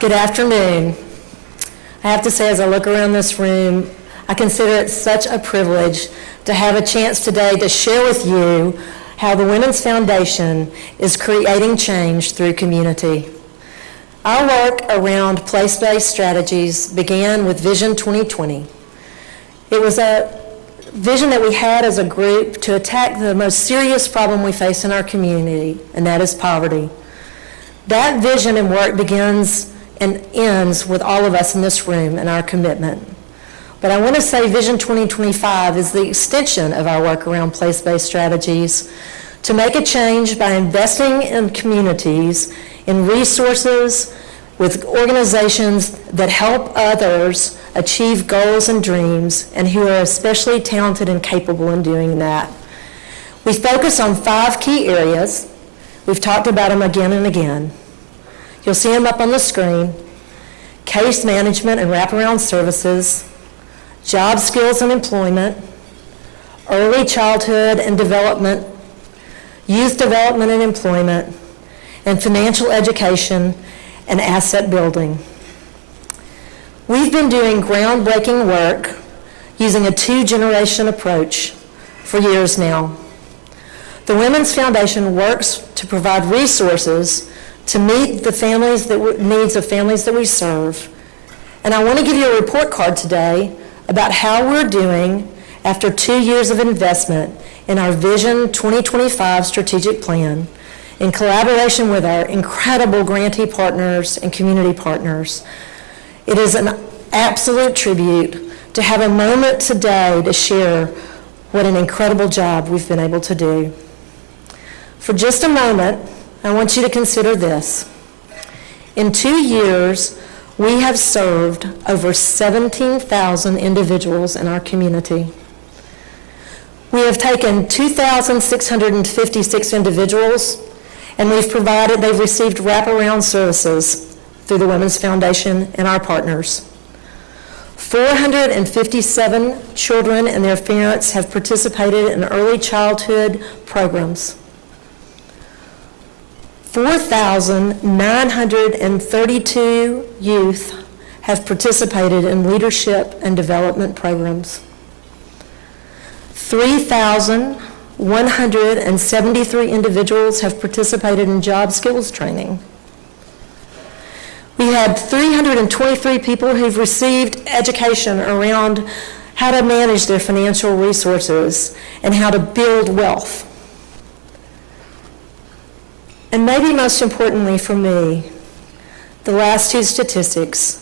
Good afternoon. I have to say, as I look around this room, I consider it such a privilege to have a chance today to share with you how the Women's Foundation is creating change through community. Our work around place-based strategies began with Vision 2020. It was a vision that we had as a group to attack the most serious problem we face in our community, and that is poverty. That vision and work begins and ends with all of us in this room and our commitment. But I want to say Vision 2025 is the extension of our work around place-based strategies to make a change by investing in communities, in resources, with organizations that help others achieve goals and dreams, and who are especially talented and capable in doing that. We focus on 5 key areas. We've talked about them again and again. You'll see them up on the screen: case management and wraparound services, job skills and employment, early childhood and development, youth development and employment, and financial education and asset building. We've been doing groundbreaking work using a 2-generation approach for years now. The Women's Foundation works to provide resources to meet the needs of families that we serve. And I want to give you a report card today about how we're doing after 2 years of investment in our Vision 2025 strategic plan in collaboration with our incredible grantee partners and community partners. It is an absolute tribute to have a moment today to share what an incredible job we've been able to do. For just a moment, I want you to consider this. In 2 years, we have served over 17,000 individuals in our community. We have taken 2,656 individuals, and they've received wraparound services through the Women's Foundation and our partners. 457 children and their parents have participated in early childhood programs. 4,932 youth have participated in leadership and development programs. 3,173 individuals have participated in job skills training. We had 323 people who've received education around how to manage their financial resources and how to build wealth. And maybe most importantly for me, the last 2 statistics: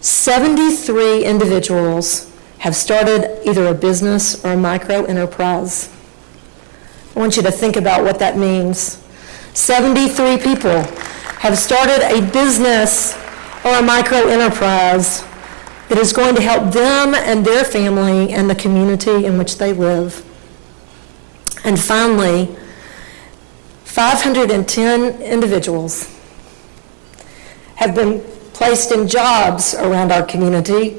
73 individuals have started either a business or a micro enterprise. I want you to think about what that means. 73 people have started a business or a micro enterprise that is going to help them and their family and the community in which they live. And finally, 510 individuals have been placed in jobs around our community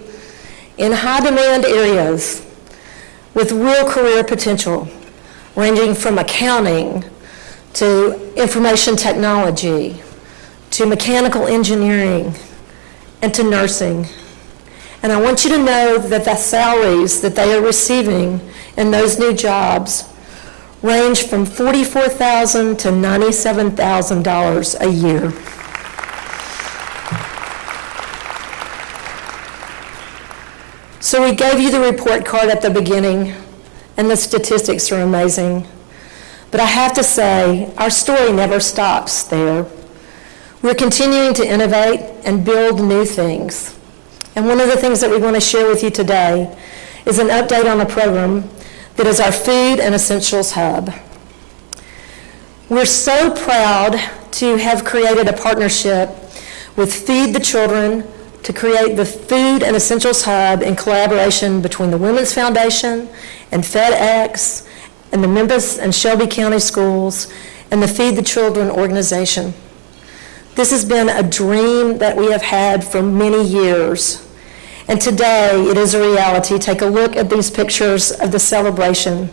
in high-demand areas with real career potential, ranging from accounting to information technology to mechanical engineering and to nursing. And I want you to know that the salaries that they are receiving in those new jobs range from $44,000 to $97,000 a year. So we gave you the report card at the beginning, and the statistics are amazing. But I have to say, our story never stops there. We're continuing to innovate and build new things. And one of the things that we want to share with you today is an update on a program that is our Food and Essentials Hub. We're so proud to have created a partnership with Feed the Children to create the Food and Essentials Hub in collaboration between the Women's Foundation and FedEx and the Memphis and Shelby County Schools and the Feed the Children organization. This has been a dream that we have had for many years. And today, it is a reality. Take a look at these pictures of the celebration.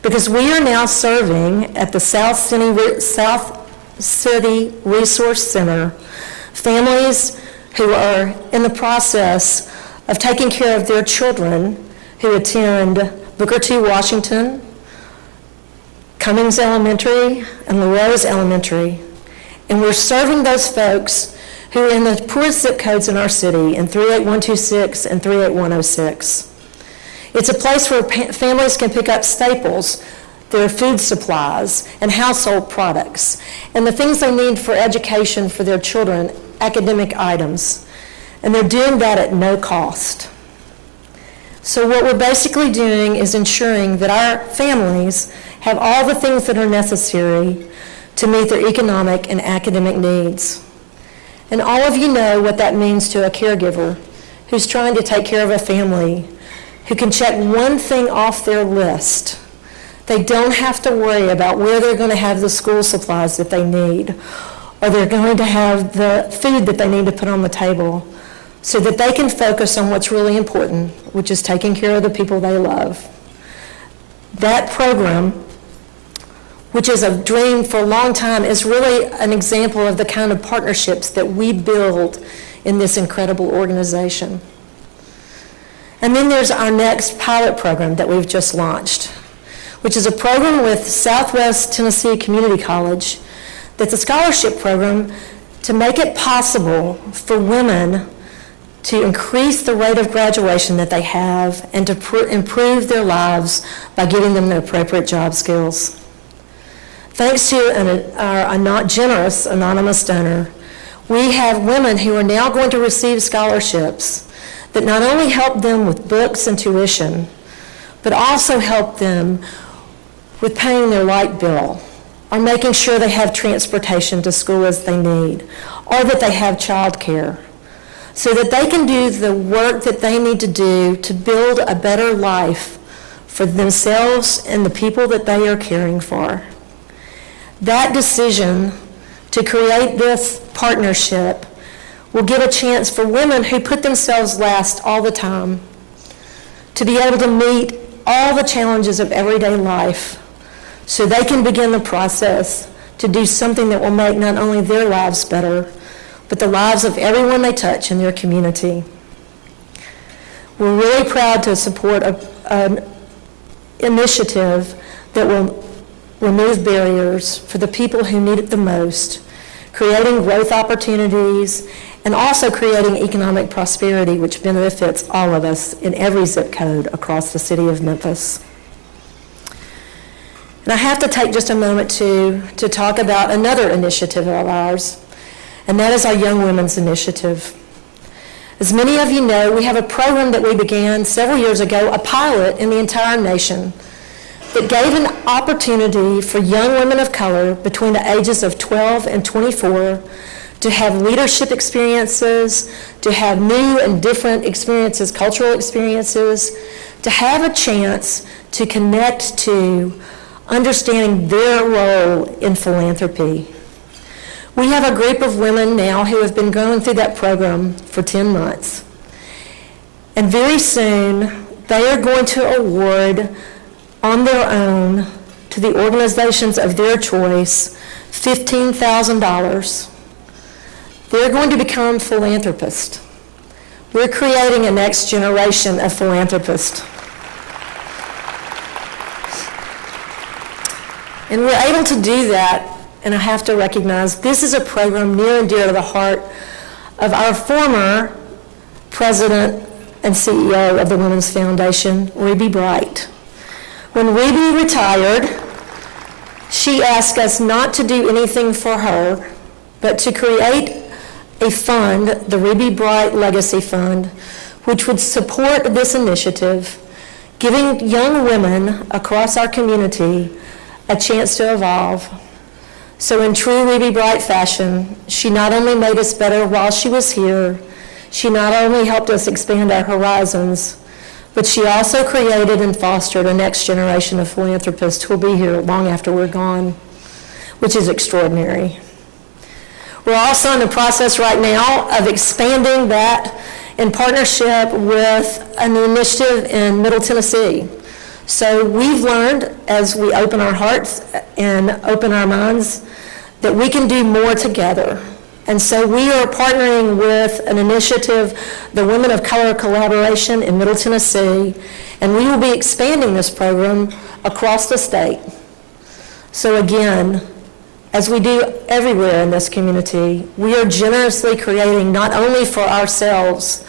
Because we are now serving at the South City Resource Center families who are in the process of taking care of their children who attend Booker T. Washington, Cummings Elementary, and LaRose Elementary. And we're serving those folks who are in the poorest zip codes in our city, in 38126 and 38106. It's a place where families can pick up staples, their food supplies, and household products, and the things they need for education for their children, academic items. And they're doing that at no cost. So what we're basically doing is ensuring that our families have all the things that are necessary to meet their economic and academic needs. And all of you know what that means to a caregiver who's trying to take care of a family, who can check one thing off their list. They don't have to worry about where they're going to have the school supplies that they need, or they're going to have the food that they need to put on the table, so that they can focus on what's really important, which is taking care of the people they love. That program, which is a dream for a long time, is really an example of the kind of partnerships that we build in this incredible organization. And then there's our next pilot program that we've just launched, which is a program with Southwest Tennessee Community College that's a scholarship program to make it possible for women to increase the rate of graduation that they have and to improve their lives by giving them the appropriate job skills. Thanks to our generous anonymous donor, we have women who are now going to receive scholarships that not only help them with books and tuition, but also help them with paying their light bill, or making sure they have transportation to school as they need, or that they have childcare, so that they can do the work that they need to do to build a better life for themselves and the people that they are caring for. That decision to create this partnership will give a chance for women who put themselves last all the time to be able to meet all the challenges of everyday life, so they can begin the process to do something that will make not only their lives better, but the lives of everyone they touch in their community. We're really proud to support an initiative that will remove barriers for the people who need it the most, creating growth opportunities, and also creating economic prosperity, which benefits all of us in every zip code across the city of Memphis. And I have to take just a moment to talk about another initiative of ours, and that is our Young Women's Initiative. As many of you know, we have a program that we began several years ago, a pilot in the entire nation, that gave an opportunity for young women of color between the ages of 12 and 24 to have leadership experiences, to have new and different experiences, cultural experiences, to have a chance to connect to understanding their role in philanthropy. We have a group of women now who have been going through that program for 10 months. And very soon, they are going to award on their own to the organizations of their choice $15,000. They're going to become philanthropists. We're creating a next generation of philanthropists. And we're able to do that, and I have to recognize this is a program near and dear to the heart of our former president and CEO of the Women's Foundation, Ruby Bright. When Ruby retired, she asked us not to do anything for her, but to create a fund, the Ruby Bright Legacy Fund, which would support this initiative, giving young women across our community a chance to evolve. So in true Ruby Bright fashion, she not only made us better while she was here, she not only helped us expand our horizons, but she also created and fostered a next generation of philanthropists who will be here long after we're gone, which is extraordinary. We're also in the process right now of expanding that in partnership with an initiative in Middle Tennessee. So we've learned, as we open our hearts and open our minds, that we can do more together. And so we are partnering with an initiative, the Women of Color Collaboration in Middle Tennessee, and we will be expanding this program across the state. So again, as we do everywhere in this community, we are generously creating not only for ourselves,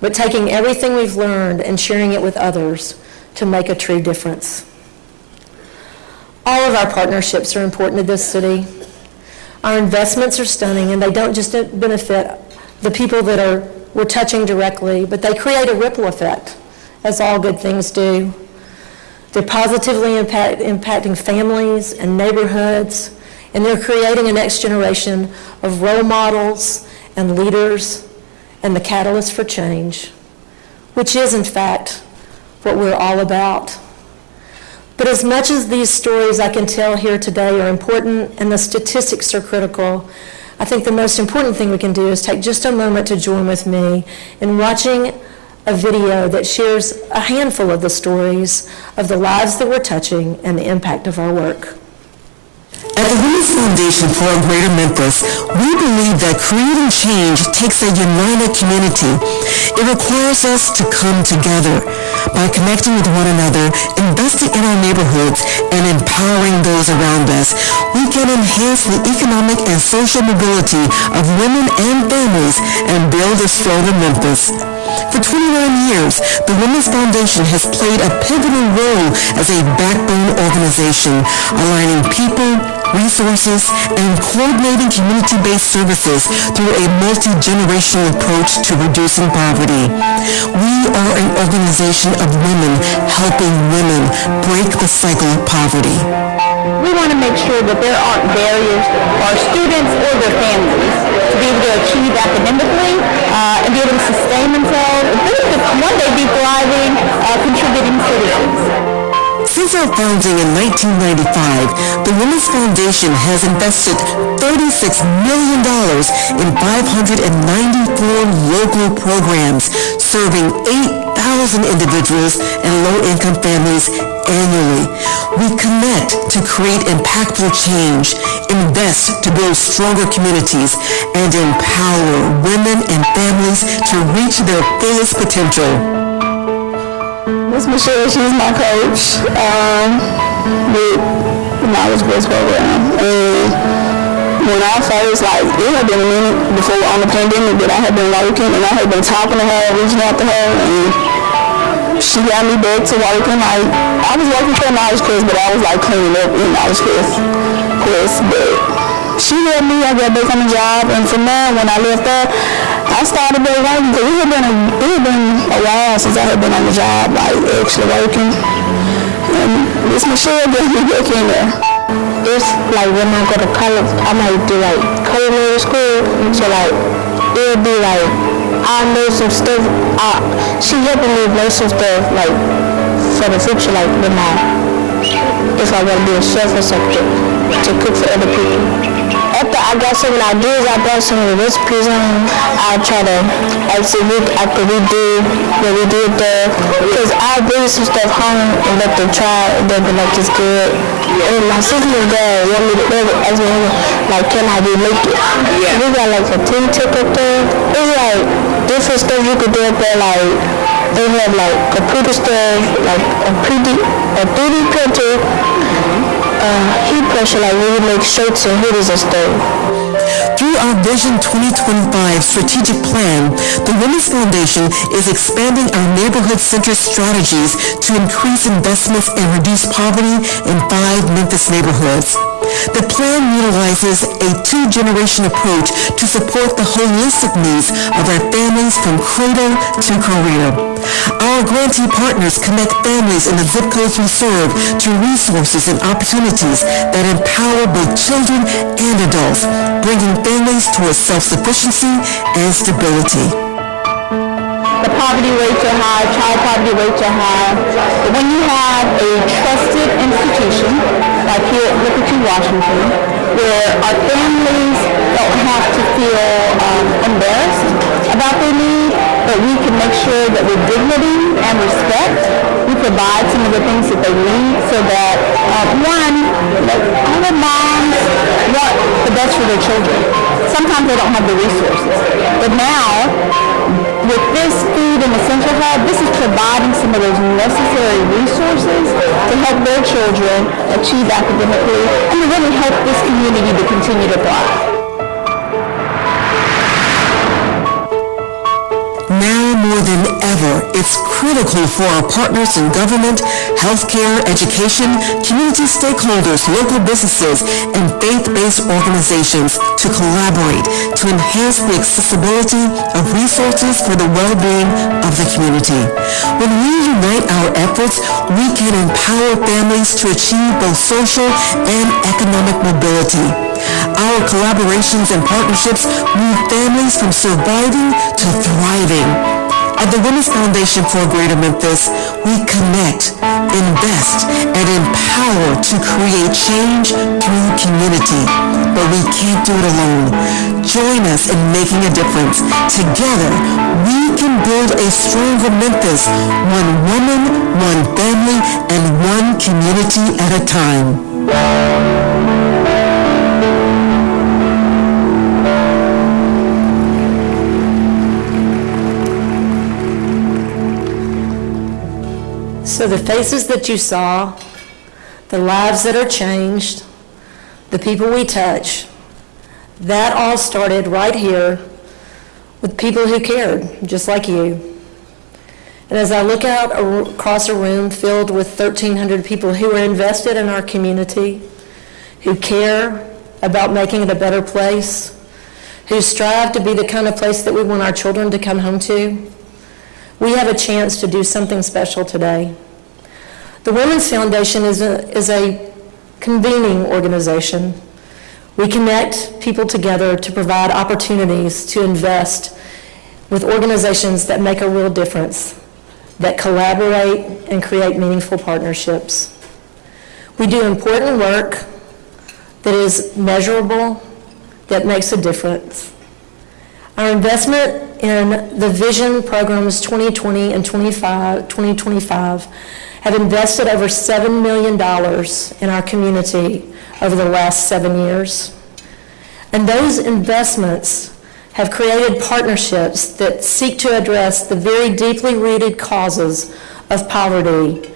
but taking everything we've learned and sharing it with others to make a true difference. All of our partnerships are important to this city. Our investments are stunning, and they don't just benefit the people that we're touching directly, but they create a ripple effect, as all good things do. They're positively impacting families and neighborhoods, and they're creating a next generation of role models and leaders and the catalyst for change, which is, in fact, what we're all about. But as much as these stories I can tell here today are important and the statistics are critical, I think the most important thing we can do is take just a moment to join with me in watching a video that shares a handful of the stories of the lives that we're touching and the impact of our work. At the Women's Foundation for a Greater Memphis, we believe that creating change takes a united community. It requires us to come together. By connecting with one another, investing in our neighborhoods, and empowering those around us, we can enhance the economic and social mobility of women and families and build a stronger Memphis. For 29 years, the Women's Foundation has played a pivotal role as a backbone organization, aligning people, resources, and coordinating community-based services through a multi-generational approach to reducing poverty. We are an organization of women helping women break the cycle of poverty. We want to make sure that there aren't barriers for our students or their families to be able to achieve academically and be able to sustain themselves and one day be thriving, contributing citizens. Since our founding in 1995, the Women's Foundation has invested $36 million in 594 local programs, serving 8,000 individuals and low-income families annually. We connect to create impactful change, invest to build stronger communities, and empower women and families to reach their fullest potential. Miss Michelle, she's my coach with the Knowledge Base program. And when I first, it had been a minute before on the pandemic that I had been working, and I had been talking to her, reaching out to her, and she got me back to working. I was working for a knowledge course, but I was cleaning up in knowledge course. But she helped me, I got back on the job, and from there, when I left there, I started back working because it had been a while since I had been on the job, actually working. And Miss Michelle got me back in there. It's when I go to college, I might do culinary school, so it'll be I'll know some stuff. She helping me know some stuff for the future, if I want to be a chef or something, to cook for other people. After I got some ideas, I brought some of the recipes on. I'll try to after we do it there, because I bring some stuff home and let them try it. They'll be it's good. And my sister there want me to ask me, can I remake it? Yeah. We got a teen tip up there. It's different stuff you could do up there. They have computer stuff, a 3D printer, heat pressure, when you make shirts and hoodies and stuff. Through our Vision 2025 strategic plan, the Women's Foundation is expanding our neighborhood-centered strategies to increase investments and reduce poverty in 5 Memphis neighborhoods. The plan utilizes a 2-generation approach to support the holistic needs of our families from cradle to career. Our grantee partners connect families in the zip codes we serve to resources and opportunities that empower both children and adults, bringing families towards self-sufficiency and stability. The poverty rates are high, child poverty rates are high. But when you have a trusted institution, like here at Liberty, Washington, where our families don't have to feel embarrassed about their needs, but we can make sure that with dignity and respect, we provide some of the things that they need so that, all the moms want the best for their children. sometimes they don't have the resources. But now, with this Food and Essential Hub, this is providing some of those necessary resources to help their children achieve academically and to really help this community to continue to thrive. Now more than ever, it's critical for our partners in government, healthcare, education, community stakeholders, local businesses, and faith-based organizations to collaborate to enhance the accessibility of resources for the well-being of the community. When we unite our efforts, we can empower families to achieve both social and economic mobility. Our collaborations and partnerships move families from surviving to thriving. At the Women's Foundation for Greater Memphis, we connect, invest, and empower to create change through community. But we can't do it alone. Join us in making a difference. Together, we can build a stronger Memphis, one woman, one family, and one community at a time. So the faces that you saw, the lives that are changed, the people we touch, that all started right here with people who cared, just like you. And as I look out across a room filled with 1,300 people who are invested in our community, who care about making it a better place, who strive to be the kind of place that we want our children to come home to, we have a chance to do something special today. The Women's Foundation is a convening organization. We connect people together to provide opportunities to invest with organizations that make a real difference, that collaborate and create meaningful partnerships. We do important work that is measurable, that makes a difference. Our investment in the Vision Programs 2020 and 2025 have invested over $7 million in our community over the last 7 years. And those investments have created partnerships that seek to address the very deeply rooted causes of poverty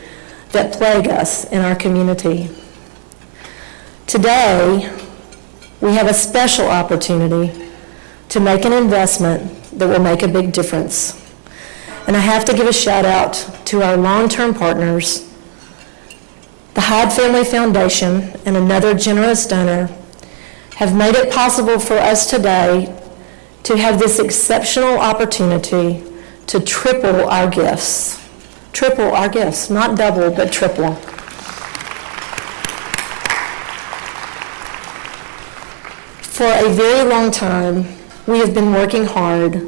that plague us in our community. Today, we have a special opportunity to make an investment that will make a big difference. And I have to give a shout out to our long-term partners. The Hyde Family Foundation and another generous donor have made it possible for us today to have this exceptional opportunity to triple our gifts. Triple our gifts, not double, but triple. For a very long time, we have been working hard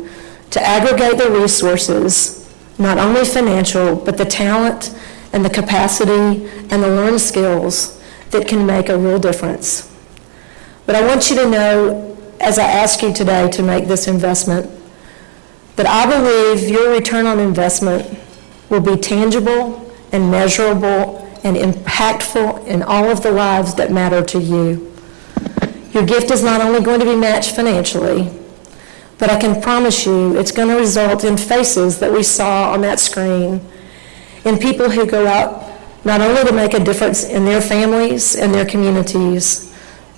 to aggregate the resources, not only financial, but the talent and the capacity and the learned skills that can make a real difference. But I want you to know, as I ask you today to make this investment, that I believe your return on investment will be tangible and measurable and impactful in all of the lives that matter to you. Your gift is not only going to be matched financially, but I can promise you it's going to result in faces that we saw on that screen, in people who go out not only to make a difference in their families and their communities,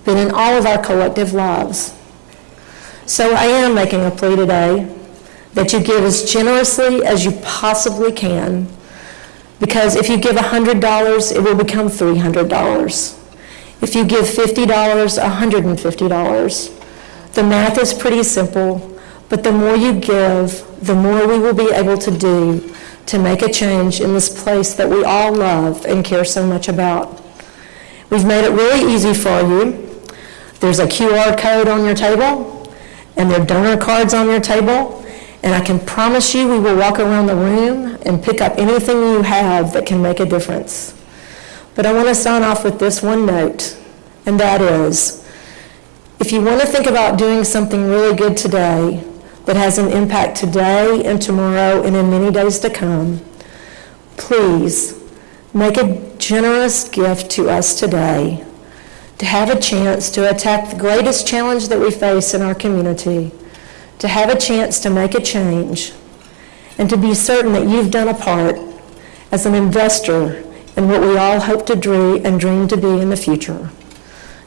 but in all of our collective lives. So I am making a plea today that you give as generously as you possibly can, because if you give $100, it will become $300. If you give $50, $150. The math is pretty simple, but the more you give, the more we will be able to do to make a change in this place that we all love and care so much about. We've made it really easy for you. There's a QR code on your table, and there are donor cards on your table, and I can promise you we will walk around the room and pick up anything you have that can make a difference. But I want to sign off with this one note, and that is, if you want to think about doing something really good today that has an impact today and tomorrow and in many days to come, please make a generous gift to us today to have a chance to attack the greatest challenge that we face in our community, to have a chance to make a change, and to be certain that you've done a part as an investor in what we all hope to do and dream to be in the future.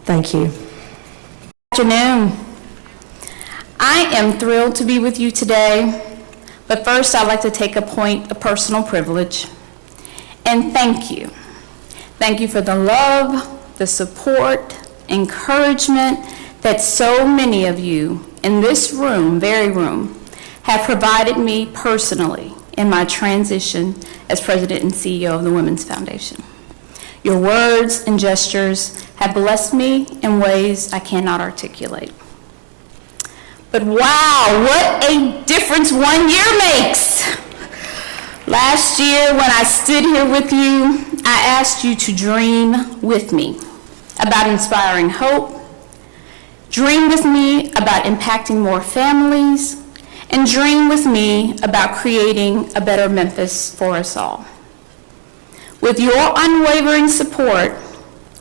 Thank you. Good afternoon. I am thrilled to be with you today, but first I'd like to take a point of personal privilege and thank you. Thank you for the love, the support, encouragement that so many of you in this room, very room, have provided me personally in my transition as President and CEO of the Women's Foundation. Your words and gestures have blessed me in ways I cannot articulate. But wow, what a difference 1 year makes. Last year, when I stood here with you, I asked you to dream with me about inspiring hope, dream with me about impacting more families, and dream with me about creating a better Memphis for us all. With your unwavering support,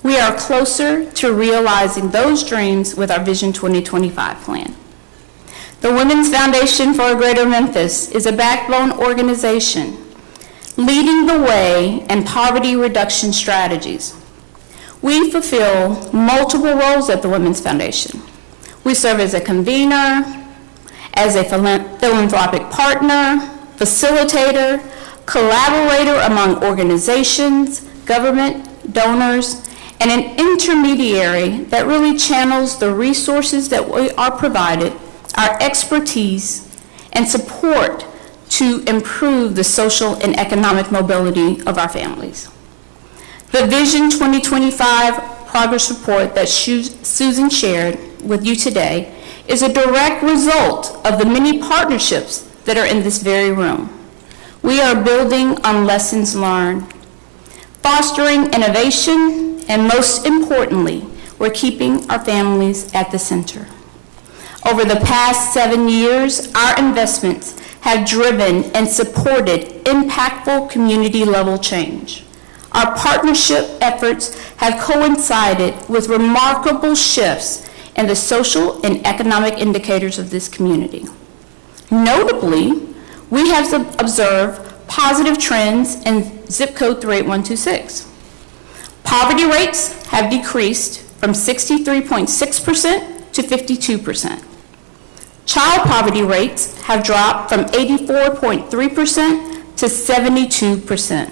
we are closer to realizing those dreams with our Vision 2025 plan. The Women's Foundation for a Greater Memphis is a backbone organization leading the way in poverty reduction strategies. We fulfill multiple roles at the Women's Foundation. We serve as a convener, as a philanthropic partner, facilitator, collaborator among organizations, government, donors, and an intermediary that really channels the resources that we are provided, our expertise, and support to improve the social and economic mobility of our families. The Vision 2025 progress report that Susan shared with you today is a direct result of the many partnerships that are in this very room. We are building on lessons learned, fostering innovation, and most importantly, we're keeping our families at the center. Over the past 7 years, our investments have driven and supported impactful community-level change. Our partnership efforts have coincided with remarkable shifts in the social and economic indicators of this community. Notably, we have observed positive trends in zip code 38126. Poverty rates have decreased from 63.6% to 52%. Child poverty rates have dropped from 84.3% to 72%.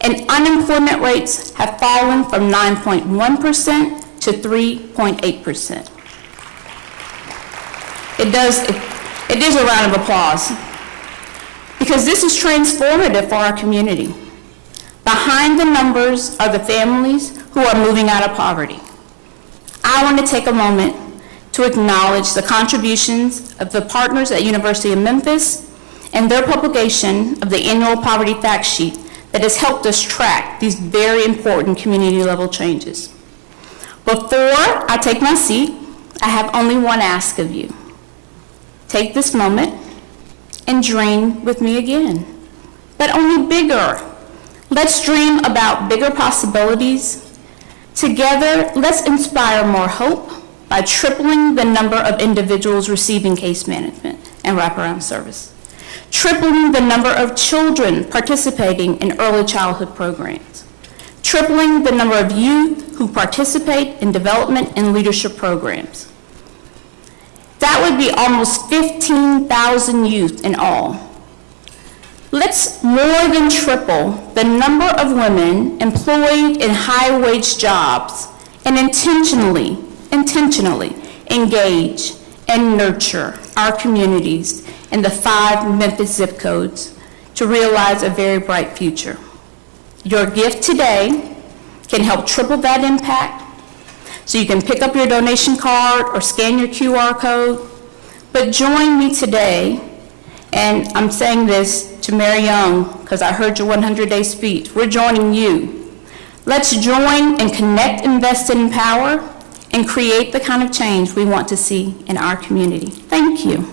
And unemployment rates have fallen from 9.1% to 3.8%. It is a round of applause, because this is transformative for our community. Behind the numbers are the families who are moving out of poverty. I want to take a moment to acknowledge the contributions of the partners at University of Memphis and their publication of the annual poverty fact sheet that has helped us track these very important community-level changes. Before I take my seat, I have only one ask of you. Take this moment and dream with me again, but only bigger. Let's dream about bigger possibilities. Together, let's inspire more hope by tripling the number of individuals receiving case management and wraparound service, tripling the number of children participating in early childhood programs, tripling the number of youth who participate in development and leadership programs. That would be almost 15,000 youth in all. Let's more than triple the number of women employed in high-wage jobs and intentionally engage and nurture our communities in the 5 Memphis zip codes to realize a very bright future. Your gift today can help triple that impact, so you can pick up your donation card or scan your QR code. But join me today, and I'm saying this to Mary Young because I heard your 100-day speech. We're joining you. Let's join and connect, invest, and empower, and create the kind of change we want to see in our community. Thank you.